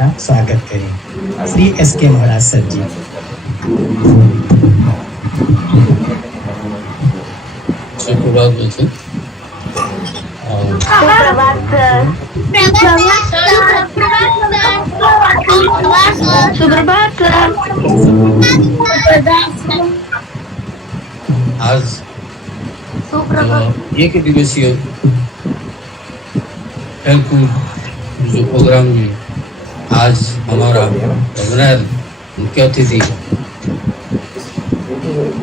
का स्वागत करें। श्री SK महाराज सर जी। सुप्रभात बच्चे। सुप्रभात आज एक दिवसीय खेलकूद जो प्रोग्राम में आज हमारा ऑनर मुख्य अतिथि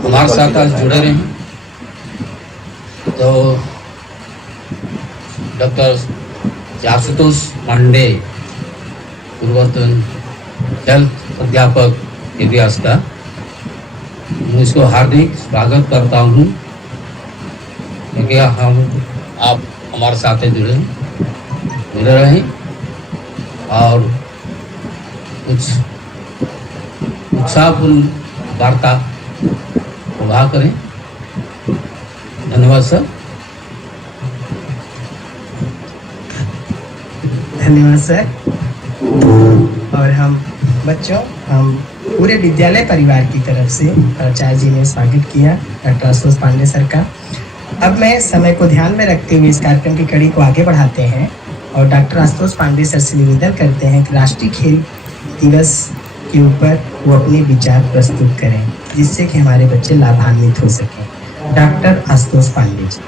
हमारे साथ आज जुड़े रहे हैं। तो डॉक्टर आशुतोष पांडे, पूर्वतन हेल्थ अध्यापक इतिहास का, मैं इसको हार्दिक स्वागत करता हूँ क्योंकि आप हमारे साथ जुड़े रहें और कुछ उत्साहपूर्ण वार्ता प्रवाह करें। धन्यवाद सर। धन्यवाद सर। और हम बच्चों, हम पूरे विद्यालय परिवार की तरफ से प्राचार्य जी ने स्वागत किया डॉक्टर आशुतोष पांडे सर का। अब मैं समय को ध्यान में रखते हुए इस कार्यक्रम की कड़ी को आगे बढ़ाते हैं और डॉक्टर आशुतोष पांडे सर से निवेदन करते हैं कि राष्ट्रीय खेल दिवस के ऊपर वो अपने विचार प्रस्तुत करें जिससे कि हमारे बच्चे लाभान्वित हो सकें। Doctor Ashutosh Pandey ji.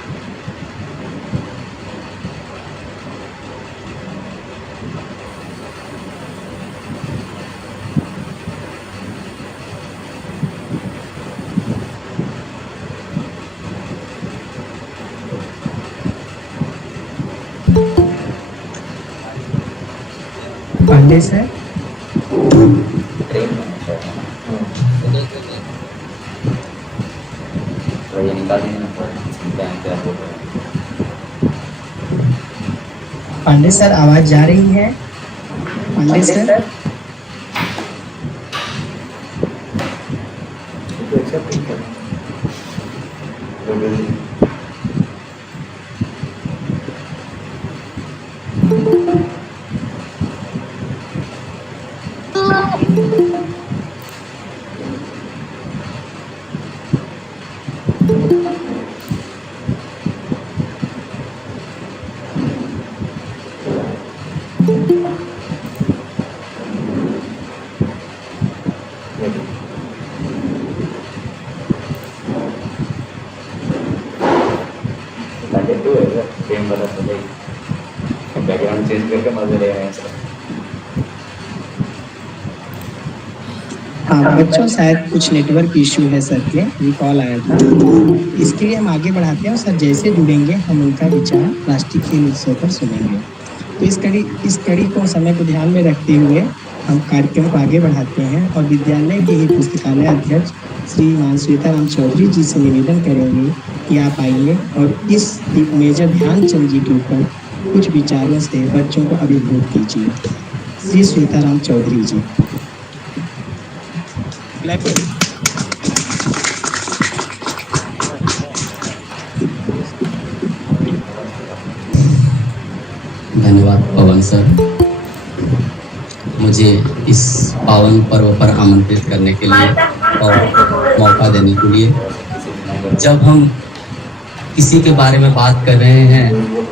Pandey sir. Pandey sir आवाज जा रही है? पांडे सर। बैकग्राउंड चेंज करके मजे ले रहे हैं सर। हाँ बच्चों, शायद कुछ नेटवर्क इश्यू है सर के, ये कॉल आया था। इसके लिए हम आगे बढ़ाते हैं और सर जैसे जुड़ेंगे हम उनका विचार राष्ट्रीय खेल उत्सव पर सुनेंगे। तो इस कड़ी को समय को ध्यान में रखते हुए हम कार्यक्रम को आगे बढ़ाते हैं और विद्यालय के ही पुस्तकालय अध्यक्ष श्रीमान श्वेताराम चौधरी जी से निवेदन करेंगे कि आप आइए और इस मेजर ध्यानचंद जी के ऊपर कुछ विचारों से बच्चों को अभिभूत कीजिए। श्री श्वेताराम चौधरी जी। धन्यवाद पवन सर, मुझे इस पावन पर्व पर आमंत्रित करने के लिए और मौका देने के लिए। जब हम किसी के बारे में बात कर रहे हैं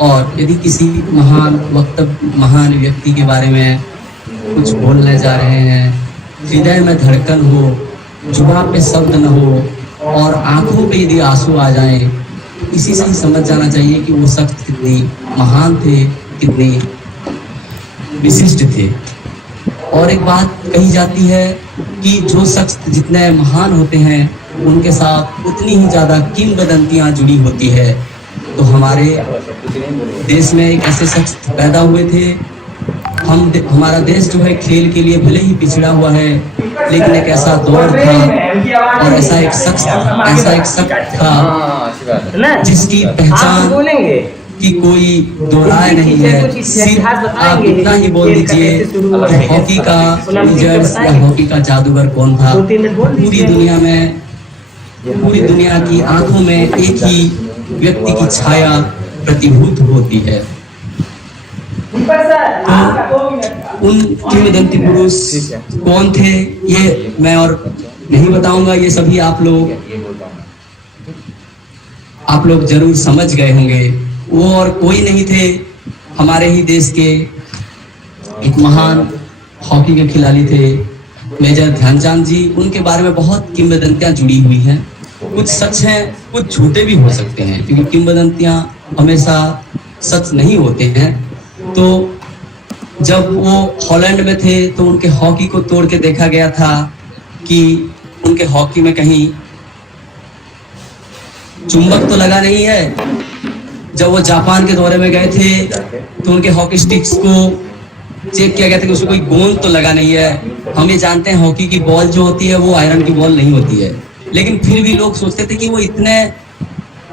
और यदि किसी महान व्यक्ति के बारे में कुछ बोलने जा रहे हैं, हृदय में धड़कन हो, जुबान पे शब्द न हो और आंखों पे यदि आंसू आ जाएं, इसी से ही समझ जाना चाहिए कि वो शख्स कितनी महान थे, कितनी विशिष्ट थे। और एक बात कही जाती है कि जो शख्स जितने महान होते हैं उनके साथ उतनी ही ज़्यादा किंवदंतियाँ जुड़ी होती है। तो हमारे देश में एक ऐसे शख्स पैदा हुए थे। हमारा देश जो है खेल के लिए भले ही पिछड़ा हुआ है, लेकिन एक ऐसा दौर था और ऐसा एक शख्स था जिसकी पहचान की कोई दो राय नहीं है। सिर्फ आप इतना ही बोल दीजिए हॉकी का लीजेंड्स या हॉकी का जादूगर कौन था। पूरी दुनिया की आंखों में एक ही व्यक्ति की छाया प्रतिभूत होती है। तो उन किंवदंती पुरुष कौन थे ये मैं और नहीं बताऊंगा, ये सभी आप लोग जरूर समझ गए होंगे। वो और कोई नहीं थे, हमारे ही देश के एक महान हॉकी के खिलाड़ी थे मेजर ध्यानचंद जी। उनके बारे में बहुत किंवदंतियां जुड़ी हुई हैं, कुछ सच हैं कुछ झूठे भी हो सकते हैं, क्योंकि किंवदंतियां हमेशा सच नहीं होते हैं। तो जब वो हॉलैंड में थे तो उनके हॉकी को तोड़ के देखा गया था कि उनके हॉकी में कहीं चुंबक तो लगा नहीं है। जब वो जापान के दौरे में गए थे तो उनके हॉकी स्टिक्स को चेक किया गया था कि उसमें कोई गोंद तो लगा नहीं है। हम ये जानते हैं हॉकी की बॉल जो होती है वो आयरन की बॉल नहीं होती है, लेकिन फिर भी लोग सोचते थे कि वो इतने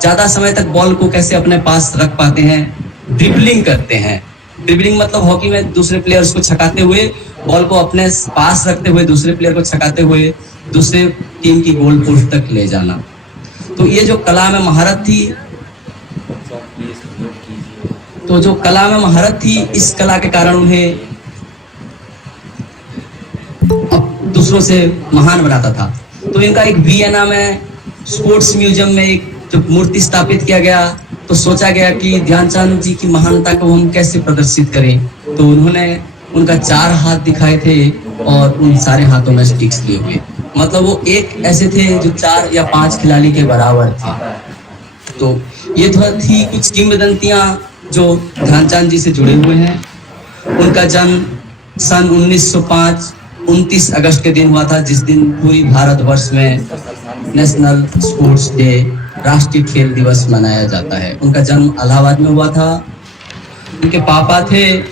ज्यादा समय तक बॉल को कैसे अपने पास रख पाते हैं। ड्रिबलिंग करते हैं, ड्रिबलिंग मतलब हॉकी में दूसरे प्लेयर्स को छकाते हुए बॉल को अपने पास रखते हुए दूसरे प्लेयर को छकाते हुए दूसरे टीम की गोल पोस्ट तक ले जाना। तो ये जो कला में महारत थी, इस कला के कारण उन्हें दूसरों से महान बनाता था। तो इनका एक वियना में स्पोर्ट्स म्यूजियम में एक जब मूर्ति स्थापित किया गया तो सोचा गया कि ध्यानचंद जी की महानता को हम कैसे प्रदर्शित करें। तो उन्होंने उनका 4 हाथ दिखाए थे और उन सारे हाथों में स्टिक्स लिए हुए, मतलब वो एक ऐसे थे जो 4 या 5 खिलाड़ी के बराबर थे। तो ये थी कुछ किंवदंतियां जो ध्यानचंद जी से जुड़े हुए हैं। उनका जन्म सन 1905 29 अगस्त के दिन हुआ था, जिस दिन पूरी भारतवर्ष में नेशनल स्पोर्ट्स डे राष्ट्रीय खेल दिवस मनाया जाता है। उनका जन्म इलाहाबाद में हुआ था। उनके पापा थे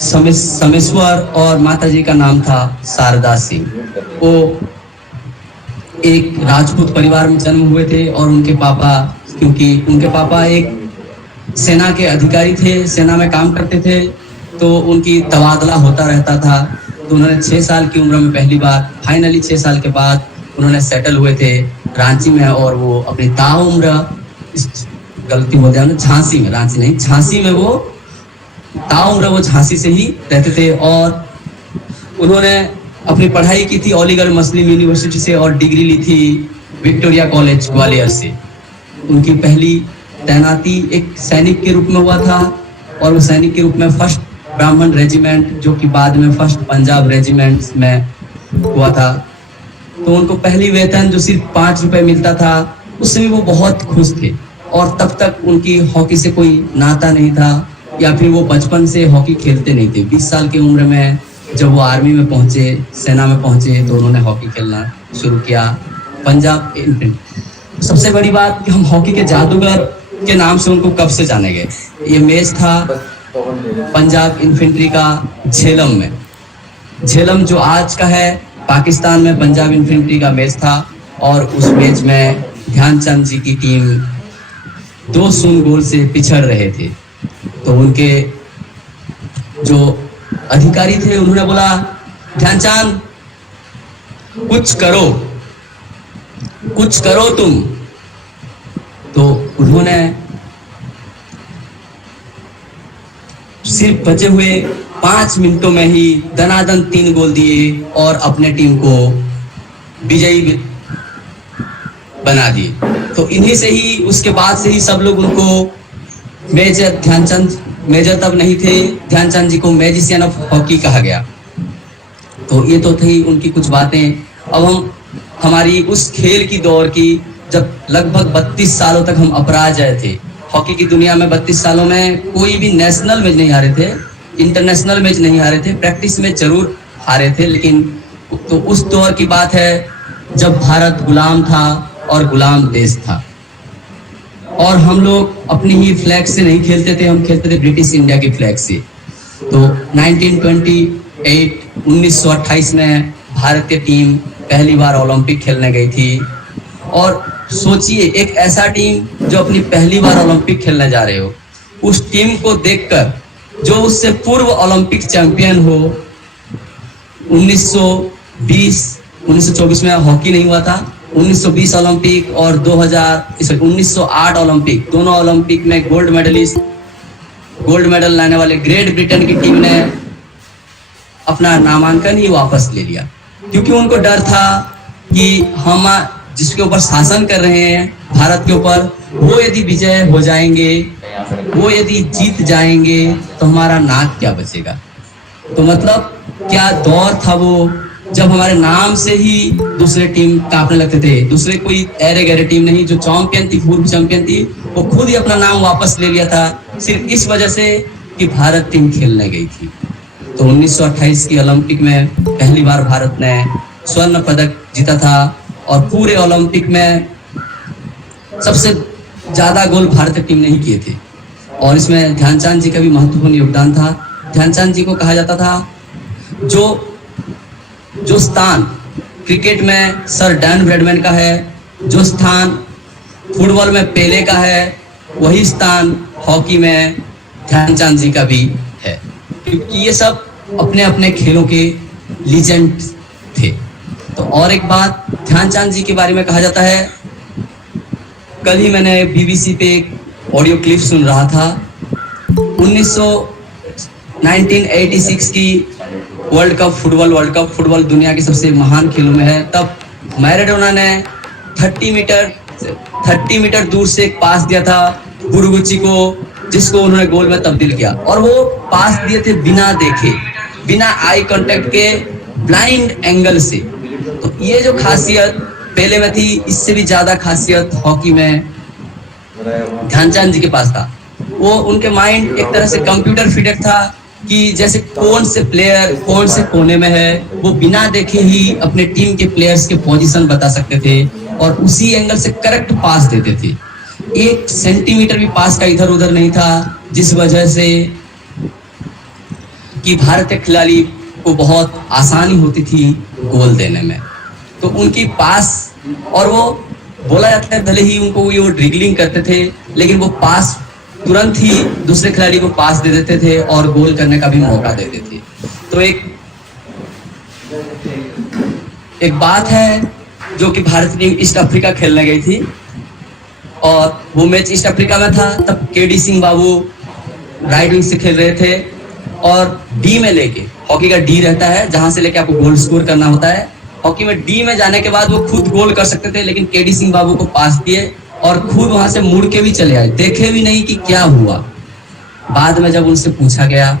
समेश्वर और माताजी का नाम था शारदा सिंह। वो एक राजपूत परिवार में जन्म हुए थे और उनके पापा एक सेना के अधिकारी थे, सेना में काम करते थे, तो उनकी तबादला होता रहता था। तो उन्होंने 6 साल की उम्र में पहली बार फाइनली 6 साल के बाद उन्होंने सेटल हुए थे रांची में, और वो अपनी ताउम्र गलती हो जाए झांसी में, रांची नहीं झांसी में, वो ताउम्र वो झांसी से ही रहते थे। और उन्होंने अपनी पढ़ाई की थी अलीगढ़ मुस्लिम यूनिवर्सिटी से और डिग्री ली थी विक्टोरिया कॉलेज ग्वालियर से। उनकी पहली तैनाती एक सैनिक के रूप में हुआ था और वो सैनिक के रूप में फर्स्ट ब्राह्मण रेजिमेंट, जो कि बाद में फर्स्ट पंजाब रेजिमेंट में हुआ था। तो उनको पहली वेतन जो सिर्फ 5 रुपए मिलता था, उससे भी वो बहुत खुश थे। और तब तक उनकी हॉकी से कोई नाता नहीं था, या फिर वो बचपन से हॉकी खेलते नहीं थे। 20 साल की उम्र में जब वो आर्मी में पहुंचे, सेना में पहुंचे, तो उन्होंने हॉकी खेलना शुरू किया पंजाब इन्फेंट्री। सबसे बड़ी बात कि हम हॉकी के जादूगर के नाम से उनको कब से जाने गए। ये मैच था पंजाब इन्फेंट्री का झेलम में। झेलम जो आज का है पाकिस्तान में पंजाब इन्फेंट्री का मैच था, और उस मैच में ध्यानचंद जी की टीम 2-0 गोल से पिछड़ रहे थे। तो उनके जो अधिकारी थे उन्होंने बोला, ध्यानचंद कुछ करो तुम। तो उन्होंने सिर्फ बचे हुए 5 मिनटों में ही दनादन 3 गोल दिए और अपने टीम को विजयी बना दिए। तो इन्हीं से ही, उसके बाद से ही सब लोग उनको मेजर ध्यानचंद, मेजर तब नहीं थे, ध्यानचंद जी को मैजिशियन ऑफ हॉकी कहा गया। तो ये तो थी उनकी कुछ बातें। अब हम हमारी उस खेल की दौर की, जब लगभग 32 सालों तक हम अपराजय थे। हॉकी की दुनिया में 32 सालों में कोई भी नेशनल मैच नहीं हारे थे, इंटरनेशनल मैच नहीं हारे थे, प्रैक्टिस में जरूर हारे थे, लेकिन तो उस दौर की बात है जब भारत गुलाम था और गुलाम देश था। और हम लोग अपनी ही फ्लैग से नहीं खेलते थे, हम खेलते थे ब्रिटिश इंडिया की फ्लैग से। तो 1928 में भारतीय टीम पहली बार ओलंपिक खेलने गई थी। और सोचिए, एक ऐसा टीम जो अपनी पहली बार ओलंपिक खेलने जा रहे हो, उस टीम को देखकर जो उससे पूर्व ओलंपिक चैंपियन हो, 1924 में हॉकी नहीं हुआ था, 1920 ओलंपिक और 1908 ओलंपिक, दोनों ओलंपिक में गोल्ड मेडल लाने वाले ग्रेट ब्रिटेन की टीम ने अपना नामांकन ही वापस ले लिया, क्योंकि उनको डर था कि हम जिसके ऊपर शासन कर रहे हैं भारत के ऊपर, वो यदि विजय हो जाएंगे, वो यदि जीत जाएंगे तो हमारा नाक क्या बचेगा। तो मतलब क्या दौर था वो, जब हमारे नाम से ही दूसरे टीम कांपने लगते थे। दूसरे कोई ऐरे गहरे टीम नहीं, जो चैंपियन थी, पूर्व चैंपियन थी, वो खुद ही अपना नाम वापस ले लिया था, सिर्फ इस वजह से कि भारत टीम खेलने गई थी। तो 1928 की ओलंपिक में पहली बार भारत ने स्वर्ण पदक जीता था, और पूरे ओलंपिक में सबसे ज्यादा गोल भारतीय टीम ने ही किए थे। और इसमें ध्यानचंद जी का भी महत्वपूर्ण योगदान था। ध्यानचंद जी को कहा जाता था जो स्थान क्रिकेट में सर डैन ब्रैडमैन का है, जो स्थान फुटबॉल में पेले का है, वही स्थान हॉकी में ध्यानचंद जी का भी है, क्योंकि ये सब अपने अपने खेलों के लीजेंड थे। तो और एक बात ध्यानचंद जी के बारे में कहा जाता है, कल ही मैंने बीबीसी पे एक ऑडियो क्लिप सुन रहा था। 1986 की वर्ल्ड कप, फुटबॉल दुनिया के सबसे महान खेलों में है। तब मैराडोना ने 30 मीटर दूर से एक पास दिया था गुरुगुची को, जिसको उन्होंने गोल में तब्दील किया। और वो पास दिए थे बिना देखे, बिना आई कांटेक्ट के, ब्लाइंड एंगल से। तो ये जो खासियत पेले में थी, इससे भी ज्यादा खासियत हॉकी में ध्यानचंद जी के पास था। वो उनके माइंड एक तरह से कंप्यूटर फीडर था कि जैसे कौन से प्लेयर कौन से कोने में है, वो बिना देखे ही अपने टीम के प्लेयर्स के पोजीशन बता सकते थे और उसी एंगल से करेक्ट पास देते थे। 1 सेंटीमीटर भी पास का इधर उधर नहीं था, जिस वजह से कि भारतीय खिलाड़ी को बहुत आसानी होती थी गोल देने में। तो उनकी पास, और वो बोला जाता है भले ही उनको वो ड्रिगलिंग करते थे, लेकिन वो पास तुरंत ही दूसरे खिलाड़ी को पास दे देते थे और गोल करने का भी मौका देते थे। तो एक बात है जो कि भारतीय टीम ईस्ट अफ्रीका खेलने गई थी, और वो मैच ईस्ट अफ्रीका में था। तब केडी सिंह बाबू राइट विंग से खेल रहे थे, और डी में लेके, हॉकी का डी रहता है जहां से लेके आपको गोल स्कोर करना होता है। हॉकी में डी में जाने के बाद वो खुद गोल कर सकते थे, लेकिन केडी सिंह बाबू को पास दिए और खुद वहां से मुड़ के भी चले आए, देखे भी नहीं कि क्या हुआ। बाद में जब उनसे पूछा गया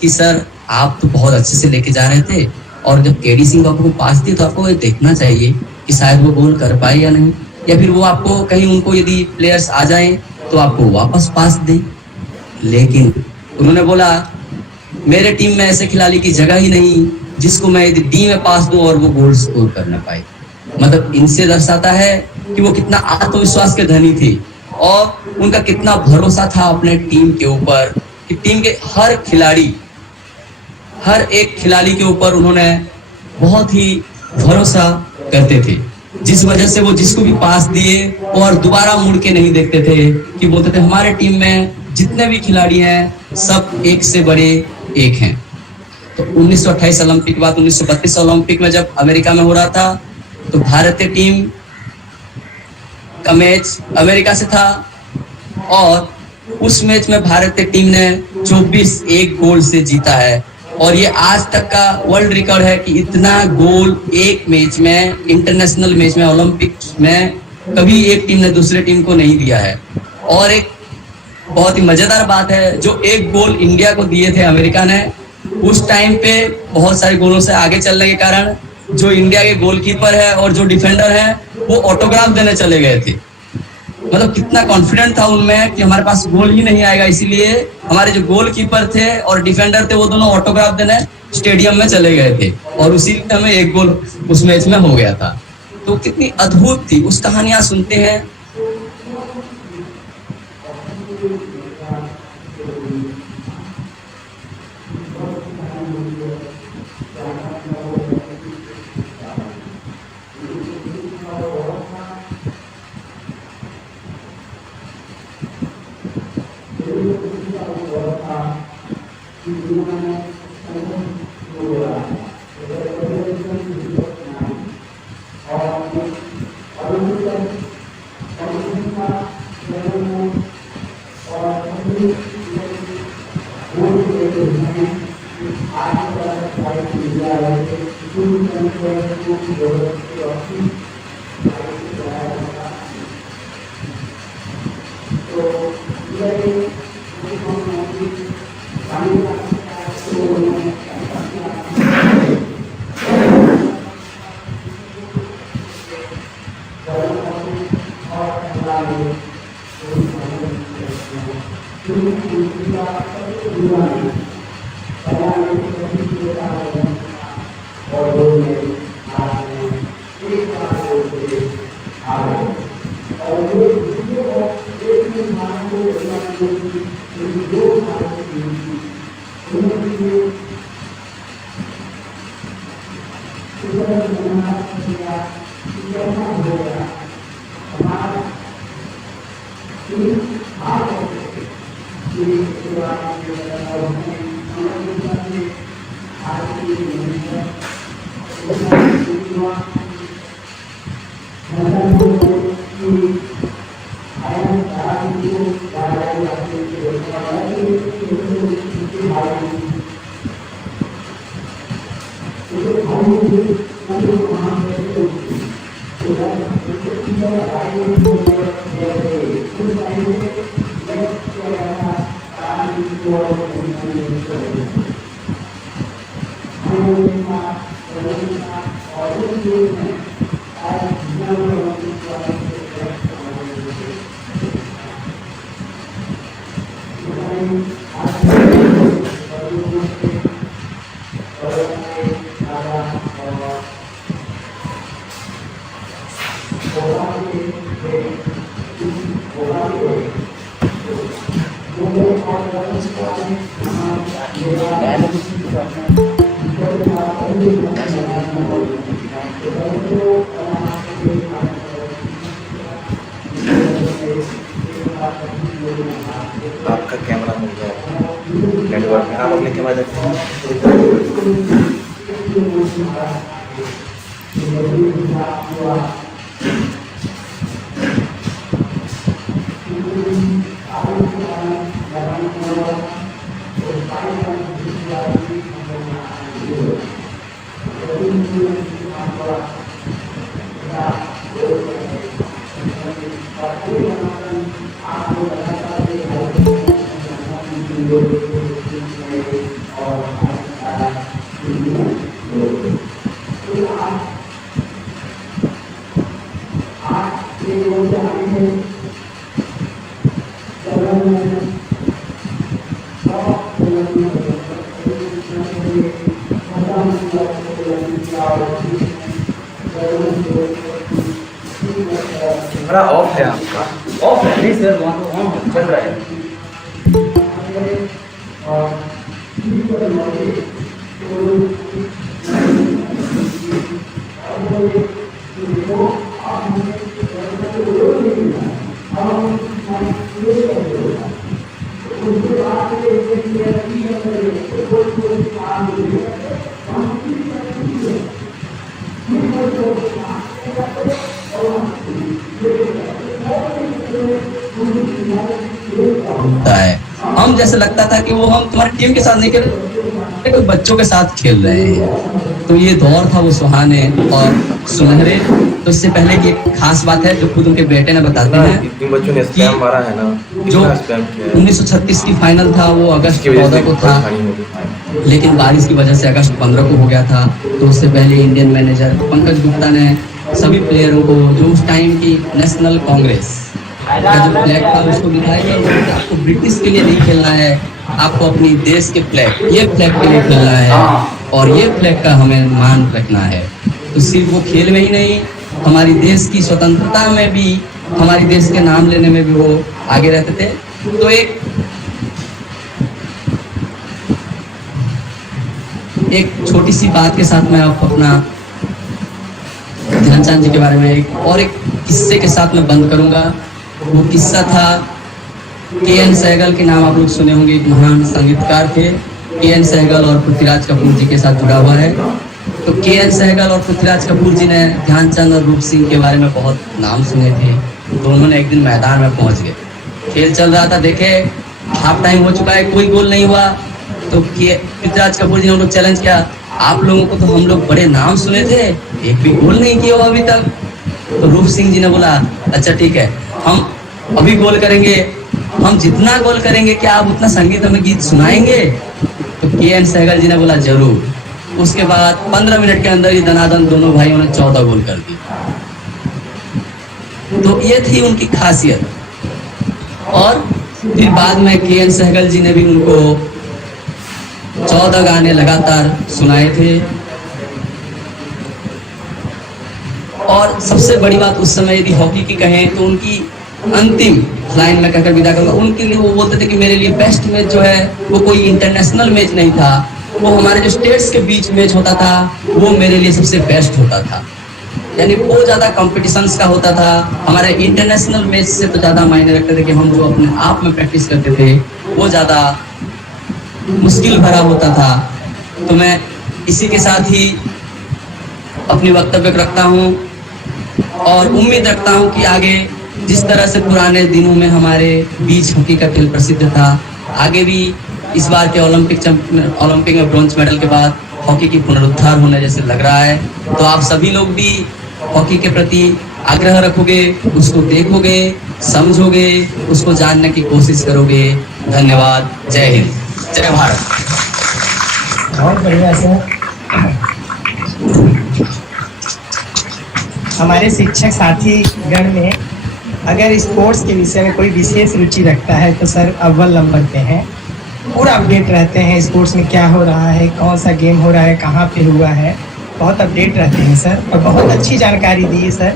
कि सर आप तो बहुत अच्छे से लेके जा रहे थे, और जब केडी सिंह बाबू को पास दिए तो आपको ये देखना चाहिए कि शायद वो गोल कर पाए या नहीं, या फिर वो आपको कहीं उनको यदि प्लेयर्स आ जाएं तो आपको वापस पास दे। लेकिन उन्होंने बोला मेरे टीम में ऐसे खिलाड़ी की जगह ही नहीं जिसको मैं यदि डी में पास दूं और वो गोल स्कोर कर ना पाए। मतलब इनसे दर्शाता है कि वो कितना आत्मविश्वास के धनी थे और उनका कितना भरोसा था अपने टीम के ऊपर, कि टीम के हर एक खिलाड़ी के ऊपर उन्होंने बहुत ही भरोसा करते थे, जिस वजह से वो जिसको भी पास दिए और दोबारा मुड़ के नहीं देखते थे, कि बोलते थे हमारे टीम में जितने भी खिलाड़ी हैं सब एक से बड़े एक हैं। तो 1928 ओलंपिक के बाद 1932 ओलंपिक में जब अमेरिका में हो रहा था, तो भारतीय टीम का मैच अमेरिका से था, और उस मैच में भारतीय टीम ने 24-1 गोल से जीता है। और ये आज तक का वर्ल्ड रिकॉर्ड है कि इतना गोल एक मैच में, इंटरनेशनल मैच में, ओलंपिक में कभी एक टीम ने दूसरे टीम को नहीं दिया है। और एक बहुत ही मजेदार बात है, जो एक गोल इंडिया को दिए थे अमेरिका ने, उस टाइम पे बहुत सारे गोलों से आगे चलने के कारण जो इंडिया के गोलकीपर है और जो डिफेंडर है वो ऑटोग्राफ देने चले गए थे। मतलब कितना कॉन्फिडेंट था उनमें कि हमारे पास गोल ही नहीं आएगा, इसीलिए हमारे जो गोलकीपर थे और डिफेंडर थे वो दोनों ऑटोग्राफ देने स्टेडियम में चले गए थे, और उसी में एक गोल उस मैच में हो गया था। तो कितनी अद्भुत थी, उस कहानियां सुनते हैं। आपका कैमरा मिल जाए नेटवर्क में, आप अपने कैमरा देखते हैं। कैमरा ऑफ है आपका? ऑफ है नहीं सर, वहाँ तो ऑन चल रहा है। है हम जैसे लगता था कि वो हम तुम्हारी टीम के साथ नहीं खेल रहे, कोई बच्चों के साथ खेल रहे हैं। तो ये दौर था वो सुहाने और सुनहरे। तो इससे पहले की एक खास बात है जो खुद उनके बेटे ने बताते हैं, इतने बच्चों ने स्पैम मारा है ना, जो इतना स्पैम किया है। 1936 की फाइनल था वो अगस्त इसकी वजह 14 से को था, हानि होगी। लेकिन बारिश की वजह से अगस्त 15 को हो गया था। तो उससे पहले इंडियन मैनेजर पंकज गुप्ता ने सभी प्लेयरों को जो उस टाइम की नेशनल कांग्रेस का जो फ्लैग था उसको दिखाया कि आपको ब्रिटिश के लिए नहीं खेलना है, आपको अपनी देश के फ्लैग, ये फ्लैग के लिए खेलना है और ये फ्लैग का हमें मान रखना है। तो सिर्फ वो खेल में ही नहीं, हमारी देश की स्वतंत्रता में भी, हमारी देश के नाम लेने में भी वो आगे रहते थे। तो एक छोटी सी बात के साथ मैं आपको अपना ध्यानचंद जी के बारे में एक किस्से के साथ मैं बंद करूंगा। वो किस्सा था के.एन. सहगल के नाम आप लोग सुने होंगे, एक महान संगीतकार थे। के.एन. सहगल और पृथ्वीराज कपूर जी के साथ जुड़ा हुआ है। तो के.एन. सहगल और पृथ्वीराज कपूर जी ने ध्यानचंद और रूप सिंह के बारे में बहुत नाम सुने थे। तो उन्होंने एक दिन मैदान में पहुंच गए, खेल चल रहा था, देखे हाफ टाइम हो चुका है, कोई गोल नहीं हुआ। तो पृथ्वीराज कपूर जी ने उनको चैलेंज किया, आप लोगों को तो हम लोग बड़े नाम सुने थे, एक भी गोल नहीं किया हो अभी तक। तो रूप सिंह जी ने बोला अच्छा ठीक है, हम अभी गोल करेंगे, हम जितना गोल करेंगे क्या आप उतना संगीत हमें गीत सुनाएंगे? तो के.एन. सहगल जी ने बोला जरूर। उसके बाद 15 मिनट के अंदर ही दनादन दोनों भाइयों ने 14 गोल कर दी। तो ये थी उनकी खासियत। और फिर बाद में के.एन. सहगल जी ने भी उनको 14 गाने लगातार सुनाए थे। और सबसे बड़ी बात उस समय यदि हॉकी की कहें तो उनकी अंतिम लाइन में कहकर विदा करूंगा, उनके लिए वो बोलते थे कि मेरे लिए बेस्ट मैच जो है वो कोई इंटरनेशनल मैच नहीं था, वो हमारे जो स्टेट्स के बीच मैच होता था वो मेरे लिए सबसे बेस्ट होता था। यानी वो ज़्यादा कॉम्पिटिशन्स का होता था, हमारे इंटरनेशनल मैच से तो ज़्यादा मायने रखते थे कि हम जो अपने आप में प्रैक्टिस करते थे वो ज़्यादा मुश्किल भरा होता था। तो मैं इसी के साथ ही अपनी वक्तव्य रखता हूँ और उम्मीद रखता हूँ कि आगे जिस तरह से पुराने दिनों में हमारे बीच हॉकी का खेल प्रसिद्ध था, आगे भी इस बार के ओलंपिक में ब्रॉन्ज मेडल के बाद हॉकी की पुनरुद्धार होने जैसे लग रहा है। तो आप सभी लोग भी हॉकी के प्रति आग्रह रखोगे, उसको देखोगे, समझोगे, उसको जानने की कोशिश करोगे। धन्यवाद। जय हिंद, जय भारत। बहुत बढ़िया सर। हमारे शिक्षक साथी गण में अगर स्पोर्ट्स के विषय में कोई विशेष रुचि रखता है तो सर अव्वल नंबर पे हैं, पूरा अपडेट रहते हैं स्पोर्ट्स में क्या हो रहा है, कौन सा गेम हो रहा है, कहाँ पे हुआ है, बहुत अपडेट रहते हैं सर और बहुत अच्छी जानकारी दी है सर।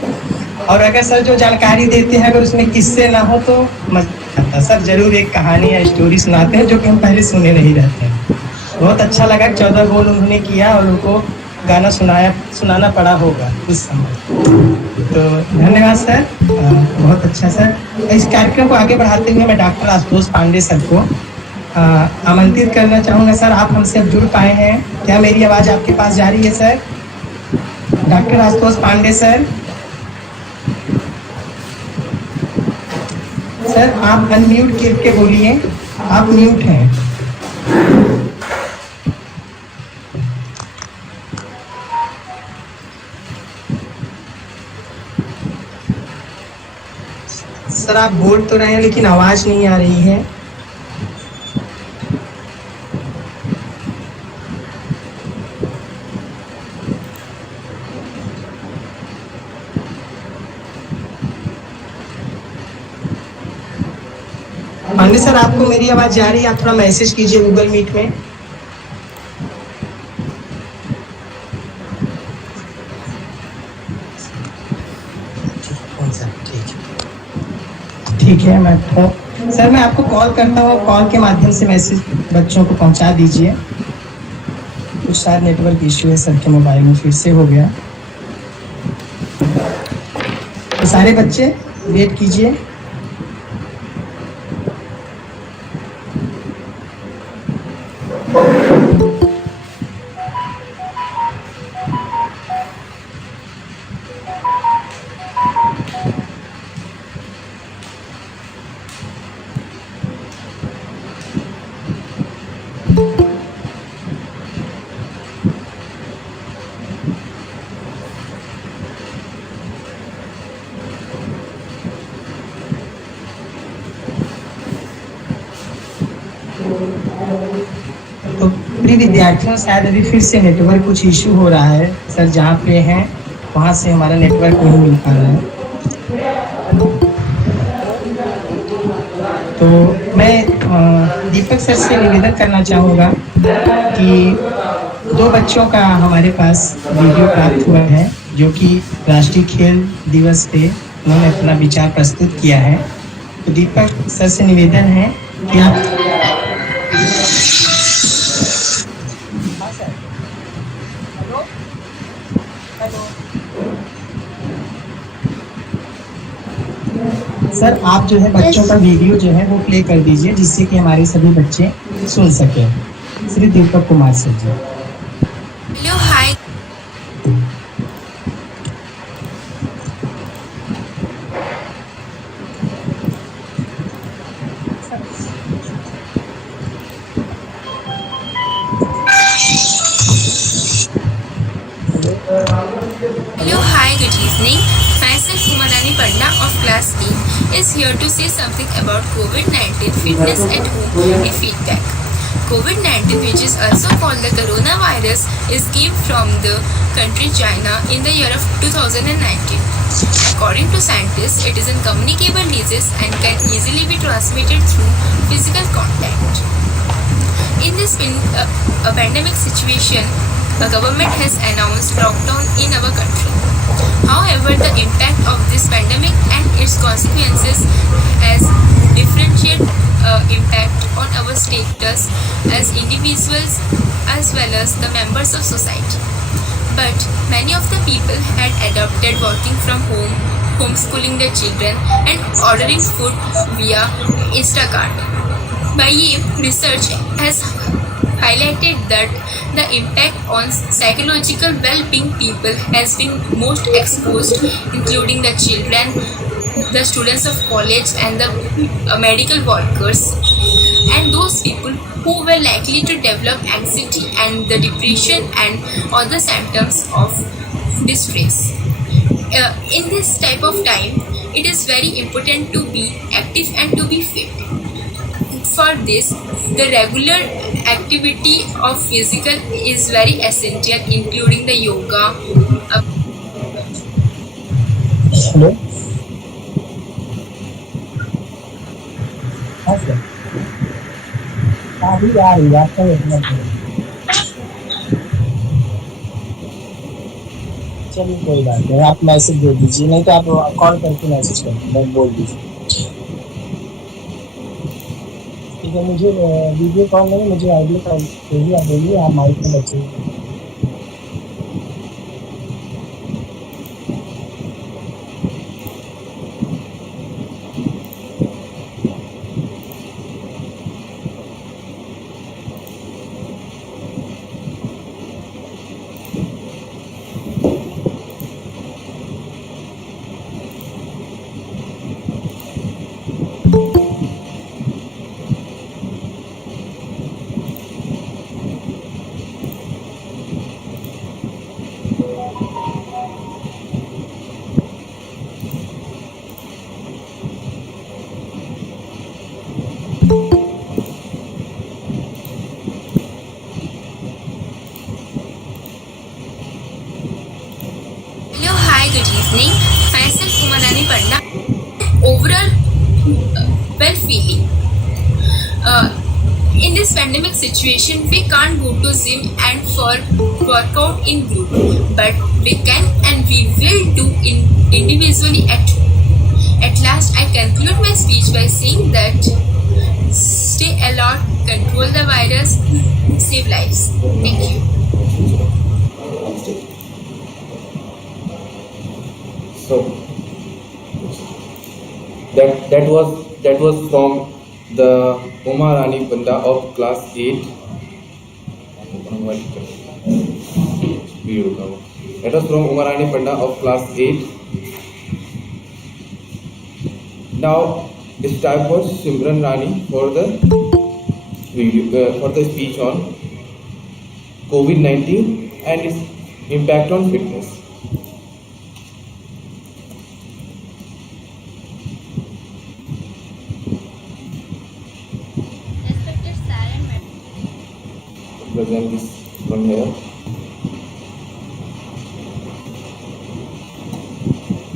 और अगर सर जो जानकारी देते हैं अगर उसमें किस्से ना हो तो मजा आता। सर जरूर एक कहानी या स्टोरी सुनाते हैं जो कि हम पहले सुने नहीं रहते हैं। बहुत अच्छा लगा, 14 गोल उन्होंने किया और उनको गाना सुनाना पड़ा होगा उस समय। तो धन्यवाद सर, बहुत अच्छा सर। इस कार्यक्रम को आगे बढ़ाते हुए मैं डॉक्टर आशुतोष पांडे सर को आमंत्रित करना चाहूँगा। सर आप हमसे अब जुड़ पाए हैं, क्या मेरी आवाज़ आपके पास जा रही है sir? Doctor Ashutosh Pandey sir, sir आप अनम्यूट करके बोलिए, आप म्यूट हैं। सर आप बोल तो रहे हैं लेकिन आवाज नहीं आ रही है। पांडे सर आपको मेरी आवाज जा रही है? आप थोड़ा मैसेज कीजिए गूगल मीट में। ठीक है, मैं सर मैं आपको कॉल करता हूँ, कॉल के माध्यम से मैसेज बच्चों को पहुँचा दीजिए। कुछ शायद नेटवर्क इश्यू है सर के मोबाइल में, फिर से हो गया। तो सारे बच्चे वेट कीजिए। तो प्रिय विद्यार्थियों, शायद अभी फिर से नेटवर्क कुछ इशू हो रहा है सर। जहाँ पे हैं वहाँ से हमारा नेटवर्क नहीं मिल पा रहा है। तो मैं दीपक सर से निवेदन करना चाहूँगा कि 2 बच्चों का हमारे पास वीडियो प्राप्त हुआ है जो कि राष्ट्रीय खेल दिवस पे उन्होंने अपना विचार प्रस्तुत किया है। तो दीपक सर से निवेदन है कि आप सर आप जो है बच्चों का वीडियो जो है वो प्ले कर दीजिए जिससे कि हमारे सभी बच्चे सुन सकें। Shri Deepak Kumar sir ji. Hello hi. Hello, hi, good evening. Myself Umarani Panda of class 8 is here to say something about COVID-19 fitness at home a feedback. COVID-19, which is also called the coronavirus, is came from the country China in the year of 2019. According to scientists, it is a communicable disease and can easily be transmitted through physical contact. In this pandemic situation, the government has announced lockdown in our country. However, the impact of this pandemic and its consequences has differentiate impact on our status as individuals as well as the members of society. But many of the people had adopted working from home, homeschooling their children, and ordering food via Instacart. By research has highlighted that the impact on psychological well-being people has been most exposed, including the children, the students of college, and the medical workers, and those people who were likely to develop anxiety and the depression and other symptoms of distress. In this type of time, it is very important to be active and to be fit. For this, the regular activity of physical is very essential, including the yoga. Hello, हाँ sir, अभी आ रही है आपका चलिए कोई बात नहीं, आप मैसेज दे दीजिए, नहीं तो आप कॉल करके मैसेज कर दीजिए, बोल दीजिए। ठीक है, मुझे वीडियो कॉल नहीं, मुझे आइडियो कॉल चाहिए, आप बोलिए, आप माइक में बचिए। Hello, hi, good evening. Myself Umarani Panda. Overall, well-feeling. In this pandemic situation, we can't go to gym and for workout in group, but we can and we will do individually at home. At last, I conclude my speech by saying that stay alert, control the virus, save lives. Thank you. So that was from the Umarani Panda of class 8. That was from Umarani Panda of class 8. Now it's time for Simran Rani for the video for the speech on COVID-19 and its impact on fitness. Respected sir and madam. Present this from here.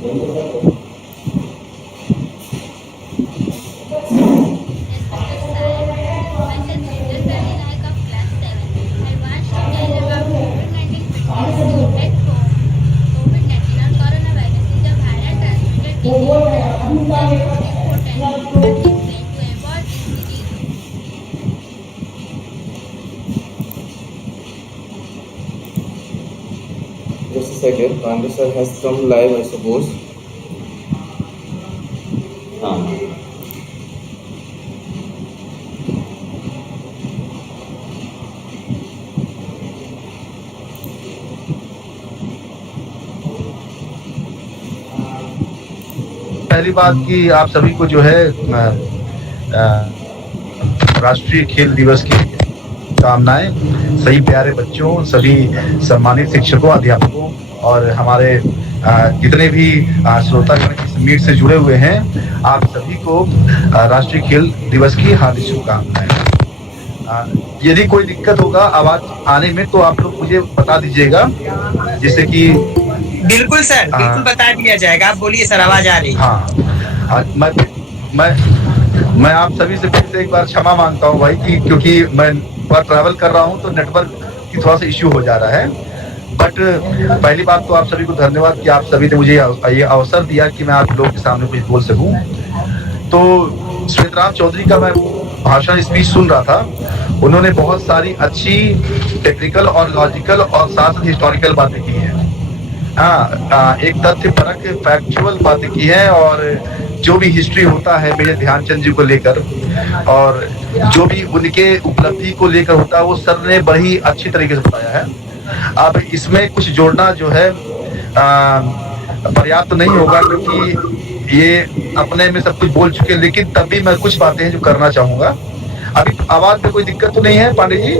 Respected sir and madam. Myself Sridhar Sani Nayak of class 7. I want to tell about COVID-19 fitness at home. COVID-19 or coronavirus is a viral transmitted disease that is important to avoid this disease. Just a second, Pandey sir has come live, I suppose. पहली बात कि आप सभी को जो है राष्ट्रीय खेल दिवस की शुभकामनाएं सभी प्यारे बच्चों, सभी सम्मानित शिक्षकों, अध्यापकों और हमारे जितने भी श्रोतागण इस मीट से जुड़े हुए हैं, आप सभी को राष्ट्रीय खेल दिवस की हार्दिक शुभकामनाएं। यदि कोई दिक्कत होगा आवाज आने में तो आप लोग मुझे बता दीजिएगा, जैसे कि बिल्कुल सर, बिल्कुल बता दिया जाएगा। आप बोलिए सर, आवाज आ रही है। हाँ, मैं आप सभी से फिर से एक बार क्षमा मांगता हूँ भाई कि क्योंकि मैं ट्रैवल कर रहा हूँ तो नेटवर्क की थोड़ा सा इश्यू हो जा रहा है। बट पहली बात तो आप सभी को धन्यवाद कि आप सभी ने मुझे ये अवसर दिया कि मैं आप लोगों के सामने कुछ बोल सकूं। तो श्वेतराम चौधरी का मैं भाषण स्पीच सुन रहा था, उन्होंने बहुत सारी अच्छी टेक्निकल और लॉजिकल और साथ हिस्टोरिकल बातें की हैं। एक तथ्य परक फैक्चुअल बातें की है, और जो भी हिस्ट्री होता है मेजर ध्यानचंद जी को लेकर और जो भी उनके उपलब्धि को लेकर होता है वो सर ने बड़ी अच्छी तरीके से बताया है। अब इसमें कुछ जोड़ना जो है पर्याप्त नहीं होगा क्योंकि ये अपने में सब कुछ बोल चुके, लेकिन तब भी मैं कुछ बातें हैं जो करना चाहूंगा। अभी आवाज में कोई दिक्कत तो नहीं है पांडे जी?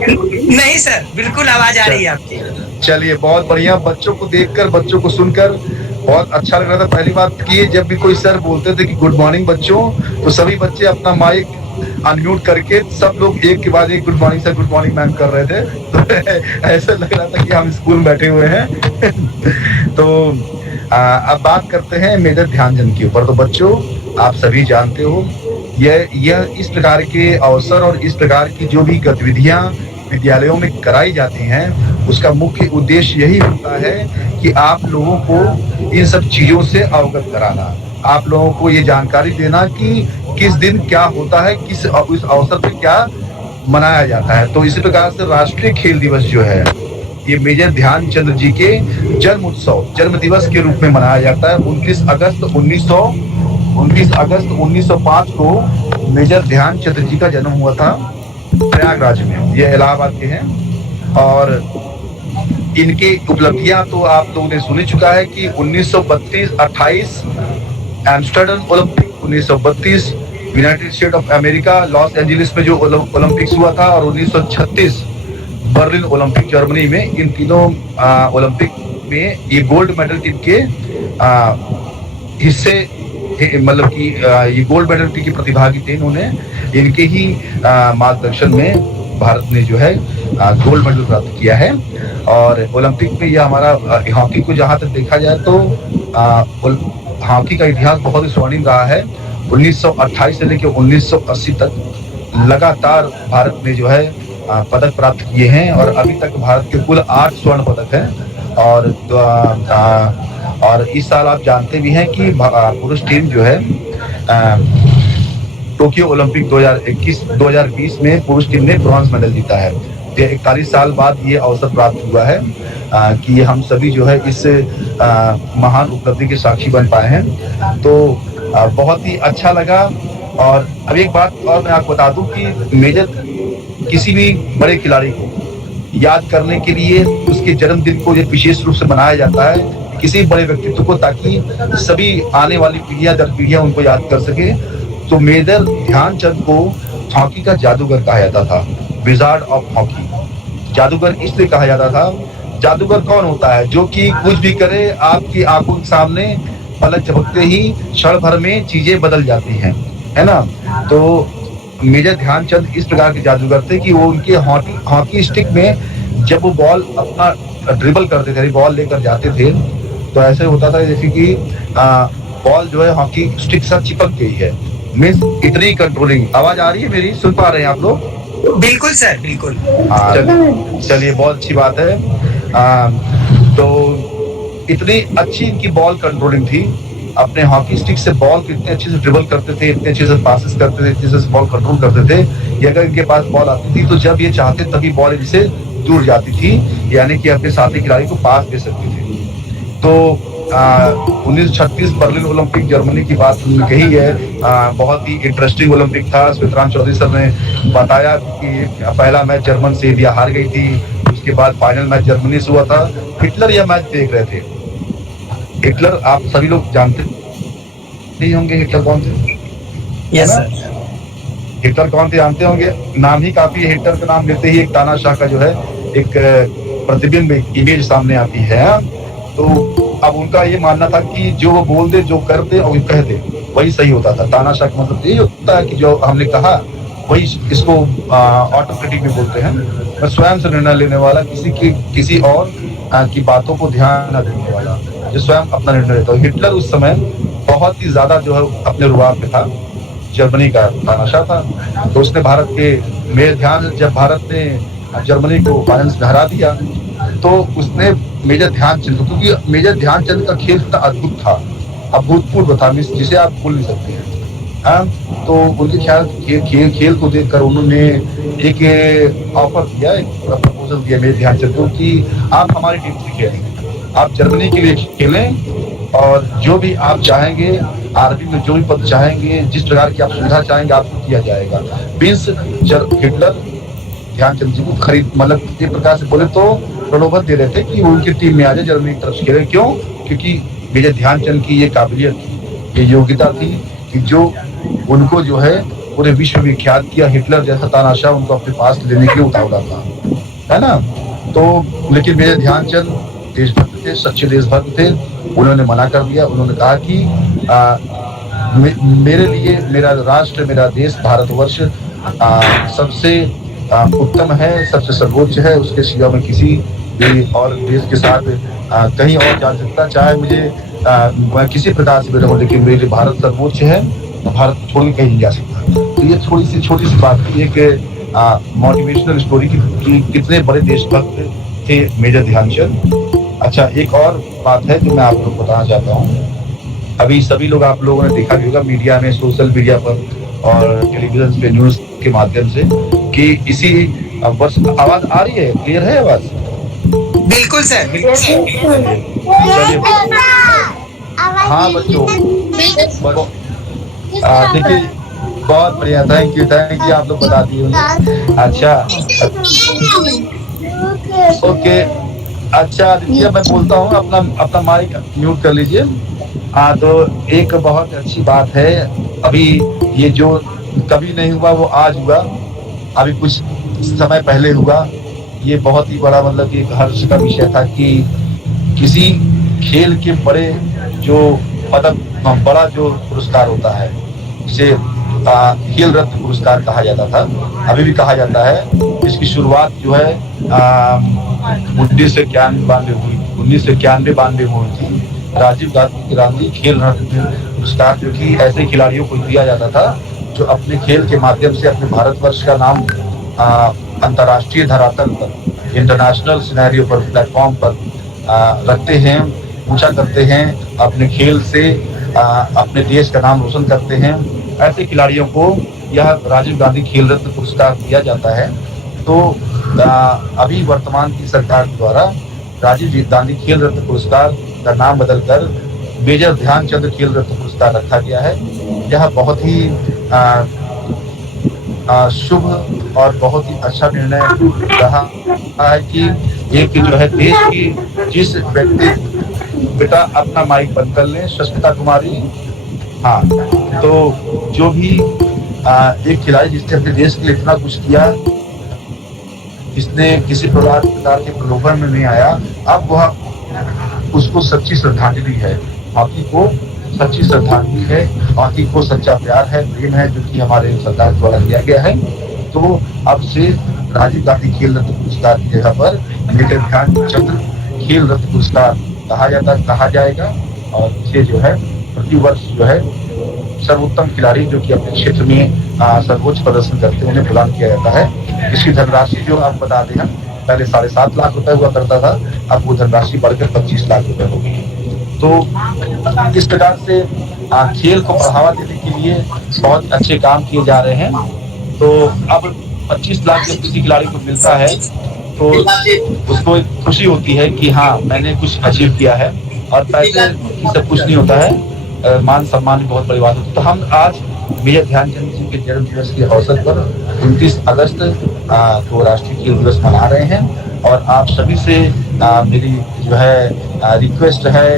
नहीं सर, बिल्कुल आवाज आ रही है आपकी। चलिए, बहुत बढ़िया। बच्चों को देखकर, बच्चों को सुनकर बहुत अच्छा लग रहा था। पहली बात की जब भी कोई सर बोलते थे कि गुड मॉर्निंग बच्चों, तो सभी बच्चे अपना माइक अनम्यूट करके सब लोग एक के बाद एक good morning sir, good morning ma'am कर रहे थे। तो ऐसा लग रहा था कि हम स्कूल में बैठे हुए हैं। तो अब बात करते हैं मेजर ध्यानचंद के ऊपर। तो बच्चों, आप सभी जानते हो यह इस प्रकार के अवसर और इस प्रकार की जो भी गतिविधियां विद्यालयों में कराई जाती हैं, उसका मुख्य उद्देश्य यही होता है कि आप लोगों को इन सब चीजों से अवगत कराना, आप लोगों को ये जानकारी देना कि किस दिन क्या होता है, किस इस अवसर पर क्या मनाया जाता है। तो इसी प्रकार से राष्ट्रीय खेल दिवस जो है ये मेजर ध्यानचंद जी के जन्म उत्सव, जन्म दिवस के रूप में मनाया जाता है। 29 अगस्त 1905 को मेजर ध्यानचंद जी का जन्म हुआ था प्रयागराज में, ये इलाहाबाद के हैं। और इनके उपलब्धियां तो आप लोगों ने सुनी चुका है कि 1932-28 Amsterdam Olympic, 1932 United state of America Los Angeles में जो ओलंपिक्स हुआ था, और 1936 बर्लिन ओलंपिक जर्मनी में। इन तीनों ओलंपिक में ये गोल्ड मेडल टीम के हिस्से, मतलब कि ये गोल्ड मेडल टीम के प्रतिभागी थे। इन्होंने इनके ही मार्गदर्शन में भारत ने जो है गोल्ड मेडल प्राप्त किया है। और ओलंपिक में यह हमारा हॉकी को जहाँ तक देखा जाए तो हॉकी का इतिहास बहुत ही स्वर्णिम रहा है। 1928 से लेकर 1980 तक लगातार भारत ने जो है पदक प्राप्त किए हैं, और अभी तक भारत के कुल 8 स्वर्ण पदक हैं। और इस साल आप जानते भी हैं कि पुरुष टीम जो है टोक्यो ओलंपिक 2020 में पुरुष टीम ने ब्रॉन्ज मेडल जीता है। 41 साल बाद ये अवसर प्राप्त हुआ है कि हम सभी जो है इस महान उपलब्धि के साक्षी बन पाए हैं। तो बहुत ही अच्छा लगा। और अब एक बात और मैं आपको बता दूं कि मेजर किसी भी बड़े खिलाड़ी को याद करने के लिए उसके जन्मदिन को ये विशेष रूप से मनाया जाता है, किसी बड़े व्यक्तित्व को, ताकि सभी आने वाली पीढ़ियां दर पीढ़ियां उनको याद कर सके। तो मेजर ध्यानचंद को हॉकी का जादूगर कहा जाता था, विजार्ड ऑफ हॉकी। जादूगर इसलिए कहा जाता था, जादूगर कौन होता है? जो कि कुछ भी करे, आपकी आंखों के सामने पलक झपकते ही क्षण भर में चीजें बदल जाती हैं, है ना। तो मेजर ध्यानचंद इस प्रकार के जादूगर थे कि वो उनके हॉकी स्टिक में जब वो बॉल अपना ड्रिबल करते थे, बॉल लेकर जाते थे, तो ऐसे होता था जैसे कि बॉल जो है हॉकी स्टिक से चिपक गई है। मीन्स इतनी कंट्रोलिंग। आवाज आ रही है मेरी? सुन पा रहे हैं आप लोग? बिल्कुल सर, बिल्कुल। चलिए, बहुत अच्छी बात है। तो इतनी अच्छी इनकी बॉल कंट्रोलिंग थी, अपने हॉकी स्टिक से बॉल को इतने अच्छे से ड्रिबल करते थे, इतने अच्छे से पासेस करते थे, इतने अच्छे से बॉल कंट्रोल करते थे कि अगर इनके पास बॉल आती थी तो जब ये चाहते तभी बॉल इनसे दूर जाती थी, यानी कि अपने साथी खिलाड़ी को पास दे सकते थे। तो 1936 बर्लिन ओलंपिक जर्मनी की बात हमने कही है। बहुत ही इंटरेस्टिंग ओलंपिक था। श्वेतराम चौधरी सर ने बताया कि पहला मैच जर्मन से इंडिया हार गई थी, उसके बाद फाइनल मैच जर्मनी से हुआ था। हिटलर यह मैच देख रहे थे। हिटलर आप सभी लोग जानते नहीं होंगे, हिटलर कौन थे? Yes sir. हिटलर कौन थे जानते होंगे, नाम ही काफी है, हिटलर का नाम लेते ही एक तानाशाह का जो है एक प्रतिबिंब, इमेज सामने आती है। तो अब उनका ये मानना था कि जो वो बोल दे, जो कर दे और कह दे वही सही होता था। तानाशाह का मतलब यही होता है कि जो हमने कहा वही, इसको ऑटोक्रेटिक भी बोलते हैं। मैं स्वयं से निर्णय लेने वाला, किसी और की बातों को ध्यान न देने वाला, जो स्वयं अपना निर्णय लेता है। हिटलर उस समय बहुत ही ज्यादा जो है अपने रुआब में था, जर्मनी का तानाशाह था। तो उसने भारत के मेजर ध्यान, जब भारत ने जर्मनी को फाइनल्स में हरा दिया तो उसने मेजर ध्यानचंद, क्योंकि मेजर ध्यानचंद का खेल इतना अद्भुत था, अभूतपूर्व था, जिसे आप भूल नहीं सकते हैं। तो उनके ख्याल खेल को देखकर उन्होंने एक ऑफर दिया, एक प्रपोजल दिया मेजर ध्यानचंद को कि आप हमारी टीम से खेलें, आप जर्मनी के लिए खेलें और जो भी आप चाहेंगे, आर्मी में जो भी पद चाहेंगे, जिस प्रकार की आप सुविधा चाहेंगे आपको किया जाएगा। बींस हिटलर ध्यानचंद जी को खरीद, मतलब एक प्रकार से बोले तो प्रलोभन दे रहे थे कि वो उनकी टीम में आ जाए, जर्मनी की तरफ से खेले। क्यों? क्योंकि मेजर ध्यानचंद की ये काबिलियत थी, ये योग्यता थी कि जो उनको जो है पूरे विश्व विख्यात किया। हिटलर जैसा तानाशाह उनको अपने पास लेने के लिए उतावला था, है ना। तो लेकिन मेजर ध्यानचंद देशभक्त थे, सच्चे देशभक्त थे। उन्होंने मना कर दिया। उन्होंने कहा कि मेरे लिए मेरा राष्ट्र, मेरा देश भारतवर्ष सबसे उत्तम है, सबसे सर्वोच्च है। उसके सिवा में किसी भी और देश के साथ कहीं और जा सकता, चाहे मुझे मैं किसी प्रकार से भी रहूं, लेकिन मेरे लिए भारत सर्वोच्च है, भारत छोड़ के कहीं नहीं जा सकता। तो ये छोटी सी बात थी, एक मोटिवेशनल स्टोरी की कितने बड़े देशभक्त थे मेजर ध्यानचंद। अच्छा, एक और बात है जो मैं आप लोग को बताना चाहता हूँ। अभी सभी लोग, आप लोगों ने देखा भी होगा मीडिया में, सोशल मीडिया पर और टेलीविजन पे, न्यूज के माध्यम से कि इसी वर्ष आवाज आ रही है, क्लियर है आवाज? बिल्कुल सर। चलिए, हाँ बच्चों, देखिए बहुत बढ़िया, थैंक यू आप लोग बता दिए मुझे। अच्छा, ओके, अच्छा देखिए, मैं बोलता हूँ, अपना माइक म्यूट कर लीजिए। हाँ, तो एक बहुत अच्छी बात है, अभी ये जो कभी नहीं हुआ वो आज हुआ, अभी कुछ समय पहले हुआ। ये बहुत ही बड़ा, मतलब कि एक हर्ष का विषय था कि किसी खेल के बड़े जो पदक, बड़ा जो पुरस्कार होता है, जिसे खेल रत्न पुरस्कार कहा जाता था, अभी भी कहा जाता है। इसकी शुरुआत जो है 1991-92 में हुई थी। राजीव गांधी खेल रत्न पुरस्कार, जो कि ऐसे खिलाड़ियों को दिया जाता था जो अपने खेल के माध्यम से अपने भारतवर्ष का नाम अंतर्राष्ट्रीय धरातल पर, इंटरनेशनल सिनेरियो पर, प्लेटफॉर्म पर रखते हैं, ऊंचा करते हैं, अपने खेल से अपने देश का नाम रोशन करते हैं। ऐसे खिलाड़ियों को यह राजीव गांधी खेल रत्न पुरस्कार दिया जाता है। तो अभी वर्तमान की सरकार द्वारा राजीव गांधी खेल रत्न पुरस्कार का नाम बदलकर मेजर ध्यानचंद खेल रत्न पुरस्कार रखा गया है। यह बहुत ही शुभ और बहुत ही अच्छा निर्णय रहा है कि एक जो है देश की, जिस व्यक्ति, बेटा अपना माइक बंद कर लें, सुष्मिता कुमारी। हाँ, तो जो भी एक खिलाड़ी जिसने अपने देश के लिए इतना कुछ किया, जिसने किसी प्रकार के प्रलोभन में नहीं आया, अब वह उसको सच्ची श्रद्धांजलि है। हॉकी को सच्ची श्रद्धांजलि है, हॉकी को सच्चा प्यार है, प्रेम है, जो कि हमारे सरकार द्वारा दिया गया है। तो अब से राजीव गांधी खेल रत्न पुरस्कार की जगह पर मेजर ध्यानचंद खेल रत्न पुरस्कार कहा जाएगा। और इसे जो है प्रतिवर्ष जो है सर्वोत्तम खिलाड़ी जो कि अपने क्षेत्र में सर्वोच्च प्रदर्शन करते हैं, उन्हें प्रदान किया जाता है। इसकी धनराशि जो आप बता दें, पहले 7.5 लाख रुपए हुआ करता था, अब वो धनराशि बढ़कर 25 लाख रुपए हो गई। तो इस प्रकार से खेल को बढ़ावा देने के लिए बहुत अच्छे काम किए जा रहे हैं। तो अब 25 लाख जब किसी खिलाड़ी को मिलता है तो उसको एक खुशी होती है कि हाँ, मैंने कुछ अचीव किया है। और पैसे सब कुछ नहीं होता है, मान सम्मान भी बहुत बड़ी बात होती है। तो हम आज मेजर ध्यानचंद जी के जन्म दिवस के अवसर पर 29 अगस्त को राष्ट्रीय खेल दिवस मना रहे हैं। और आप सभी से मेरी जो है रिक्वेस्ट है,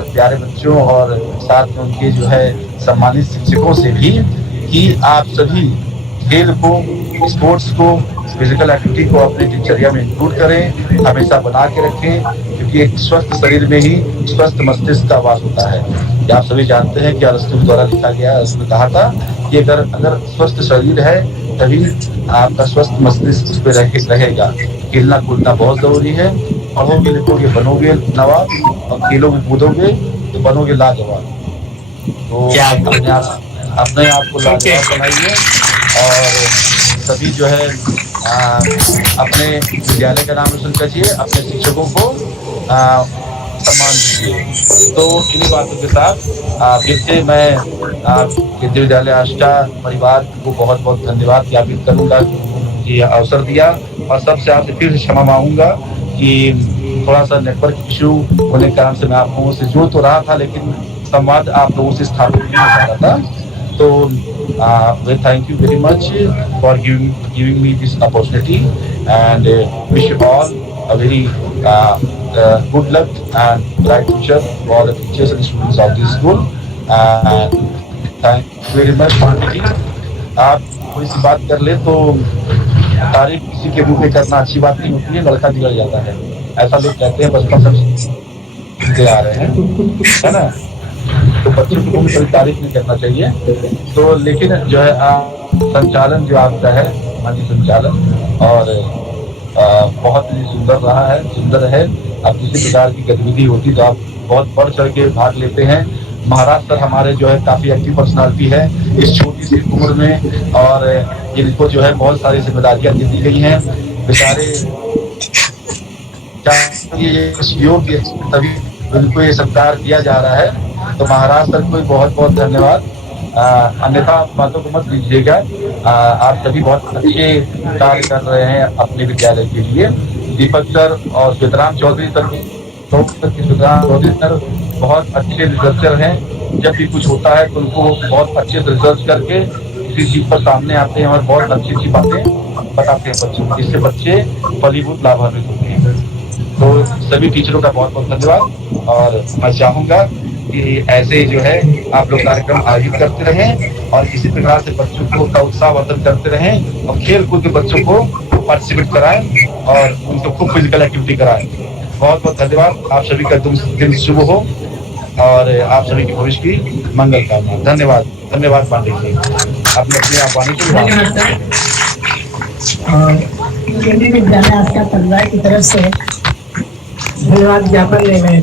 प्यारे बच्चों और साथ में उनके जो है सम्मानित शिक्षकों से भी, कि आप सभी खेल को, स्पोर्ट्स को, फिजिकल एक्टिविटी को अपनी दिनचर्या में इंक्लूड करें, हमेशा बना के रखें, क्योंकि एक स्वस्थ शरीर में ही स्वस्थ मस्तिष्क का वास होता है। ये आप सभी जानते हैं कि अरस्तु द्वारा लिखा गया, उसने कहा था कि अगर स्वस्थ शरीर है तभी आपका स्वस्थ मस्तिष्क उस पर रहेगा। खेलना कूदना बहुत जरूरी है। पढ़ोगे लिखोगे बनोगे नवाब, और खेलोगे कूदोगे तो बनोगे लाजवाब। तो अपने आप को लाजवाब बनाइए और सभी जो है अपने विद्यालय का नाम रोशन करिए, अपने शिक्षकों को सम्मान दीजिए। तो इन्हीं बातों के साथ फिर से मैं केंद्रीय विद्यालय आष्टा परिवार को बहुत बहुत धन्यवाद ज्ञापित करूंगा कि ये अवसर दिया, और सबसे आपसे फिर से क्षमा मांगूंगा कि थोड़ा सा नेटवर्क इशू होने के कारण से मैं आप लोगों से जुड़ तो रहा था, लेकिन संवाद आप लोगों से स्थापित नहीं हो पा रहा था। तो thank you very much for giving me this opportunity, and wish you all a very good luck and bright future for the teachers and students of this school. And thank you very much, Pandey ji. आप कोई सी बात कर ले तो तारीफ किसी के मुंह पे करना अच्छी बात नहीं होती है, लड़का बिगड़ जाता है, ऐसा लोग कहते हैं, बचपन से सुनते आ रहे हैं, है ना। तो बच्चों को भी कभी तारीफ नहीं करना चाहिए। तो लेकिन जो है संचालन जो आपका है, माननीय संचालन, और बहुत ही सुंदर रहा है, सुंदर है। अब किसी प्रकार की गतिविधि होती तो आप बहुत बढ़ चढ़ के भाग लेते हैं। महाराज सर हमारे जो है काफी एक्टिव पर्सनालिटी है इस छोटी सी उम्र में, और इनको जो है बहुत सारी जिम्मेदारियां दे दी गई हैं। बेचारे योग्य तभी उनको ये सत्कार दिया जा रहा है। तो महाराज सर को बहुत बहुत धन्यवाद। अन्यथा बातों को मत लीजिएगा, आप सभी बहुत अच्छे कार्य कर रहे हैं अपने विद्यालय के लिए। दीपक सर और श्वेतराम चौधरी सर बहुत अच्छे रिसर्चर हैं। जब भी कुछ होता है तो उनको बहुत अच्छे से रिसर्च करके किसी चीज पर सामने आते हैं और बहुत अच्छी अच्छी बातें बताते हैं बच्चों को, जिससे बच्चे फलीभूत लाभान्वित होते हैं। तो सभी टीचरों का बहुत बहुत धन्यवाद, और मैं चाहूंगा कि ऐसे जो है आप लोग कार्यक्रम आयोजित करते रहें और इसी प्रकार से बच्चों को उत्साहवर्धन करते रहें, और खेल कूद के बच्चों को पार्टिसिपेट कराएं और उनको खूब फिजिकल एक्टिविटी कराएं। बहुत बहुत धन्यवाद। आप सभी का दिन शुभ हो और आप सभी की भविष्य की मंगल कामना। धन्यवाद। धन्यवाद पांडे जी, आपने अपने आप वाणी को धन्यवाद सर। केंद्रीय विद्यालय आस्था परिवार की तरफ से धन्यवाद ज्ञापन देने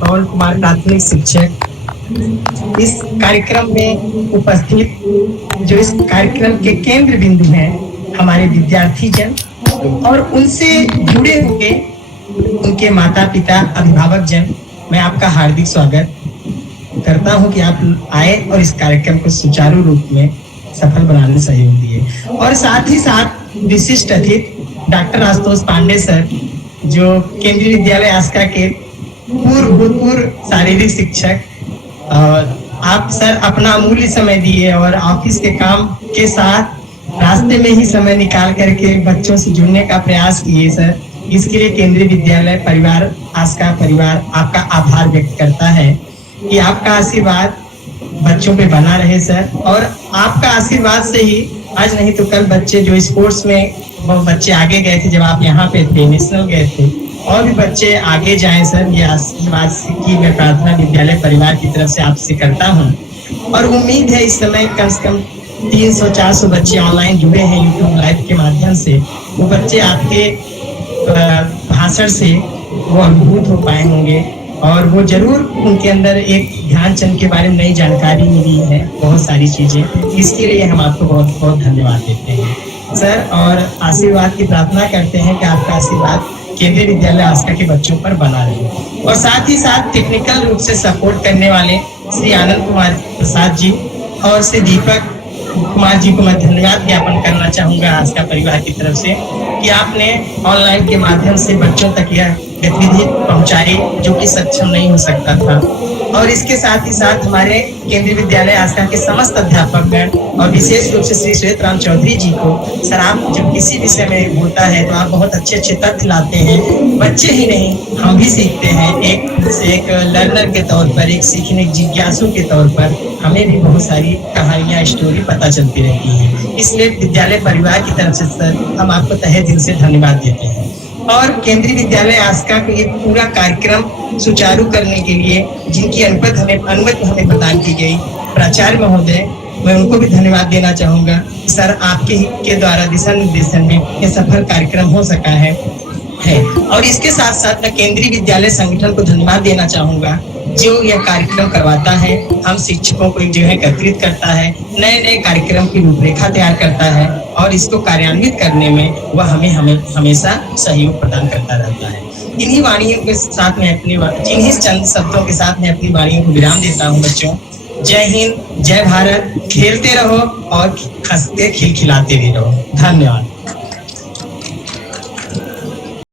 पवन कुमार प्राथमिक शिक्षक इस कार्यक्रम में उपस्थित, जो इस कार्यक्रम के केंद्र बिंदु हैं, हमारे विद्यार्थी जन और उनसे जुड़े हुए उनके माता पिता अभिभावक जन, मैं आपका हार्दिक स्वागत करता हूं कि आप आए और इस कार्यक्रम को सुचारू रूप में सफल बनाने में सहयोग दिए। और साथ ही साथ विशिष्ट अतिथि डॉक्टर आशुतोष पांडे सर, जो केंद्रीय विद्यालय आस्का के भूतपूर्व शारीरिक शिक्षक, आप सर अपना अमूल्य समय दिए और ऑफिस के काम के साथ रास्ते में ही समय निकाल करके बच्चों से जुड़ने का प्रयास किए सर। इसके लिए केंद्रीय विद्यालय परिवार आस्का परिवार आपका आभार व्यक्त करता है कि आपका आशीर्वाद बच्चों पे बना रहे सर, और आपका आशीर्वाद से ही आज नहीं तो कल बच्चे जो स्पोर्ट्स में बच्चे आगे गए थे, जब आप यहाँ पे थे नेशनल गए थे, और भी बच्चे आगे जाएं सर, ये आशीर्वाद की मैं प्रार्थना विद्यालय परिवार की तरफ से आपसे करता हूँ। और उम्मीद है इस समय कम से कम 300-400 बच्चे ऑनलाइन जुड़े हैं यूट्यूब लाइव के माध्यम से। वो बच्चे आपके भाषण से वो अनुभूत हो पाए होंगे और वो जरूर उनके अंदर एक ध्यानचंद के बारे में नई जानकारी मिली है, बहुत सारी चीजें। इसके लिए हम आपको बहुत बहुत धन्यवाद देते हैं सर, और आशीर्वाद की प्रार्थना करते हैं कि आपका आशीर्वाद केंद्रीय विद्यालय आस्का के बच्चों पर बना रहे। और साथ ही साथ टेक्निकल रूप से सपोर्ट करने वाले श्री आनंद कुमार प्रसाद जी और श्री दीपक कुमार जी को मैं धन्यवाद ज्ञापन करना चाहूंगा आस्का परिवार की तरफ से कि आपने ऑनलाइन के माध्यम से बच्चों तक यह गतिविधि पहुंचाई जो कि सक्षम नहीं हो सकता था। और इसके साथ ही साथ हमारे केंद्रीय विद्यालय आस्था के समस्त अध्यापकगण और विशेष रूप से श्री श्वेत राम चौधरी जी को, सर आप जब किसी विषय में होता है तो आप बहुत अच्छे अच्छे तथ्य लाते हैं। बच्चे ही नहीं, हम भी सीखते हैं। एक लर्नर के तौर पर, एक सीखने जिज्ञासु के तौर पर हमें भी बहुत सारी कहानियां, स्टोरी पता चलती रहती है। इसलिए विद्यालय परिवार की तरफ से सर हम आपको तहे दिल से धन्यवाद देते हैं। और केंद्रीय विद्यालय आस्का का ये पूरा कार्यक्रम सुचारू करने के लिए जिनकी अनुमति हमें प्रदान की गई, प्राचार्य महोदय, मैं उनको भी धन्यवाद देना चाहूँगा। सर आपके द्वारा दिशा निर्देशन में ये सफल कार्यक्रम हो सका है। और इसके साथ साथ मैं केंद्रीय विद्यालय संगठन को धन्यवाद देना चाहूँगा जो यह कार्यक्रम करवाता है। हम शिक्षकों को जो है एकत्रित करता है, नए नए कार्यक्रम की रूपरेखा तैयार करता है और इसको कार्यान्वित करने में वह हमें हमेशा सहयोग प्रदान करता रहता है। इन्हीं वाणियों के साथ में जिन्हीं चंद शब्दों के साथ में अपनी वाणियों को विराम देता हूँ। बच्चों, जय हिंद, जय भारत। खेलते रहो और हंसते खिलखिलाते भी रहो। धन्यवाद।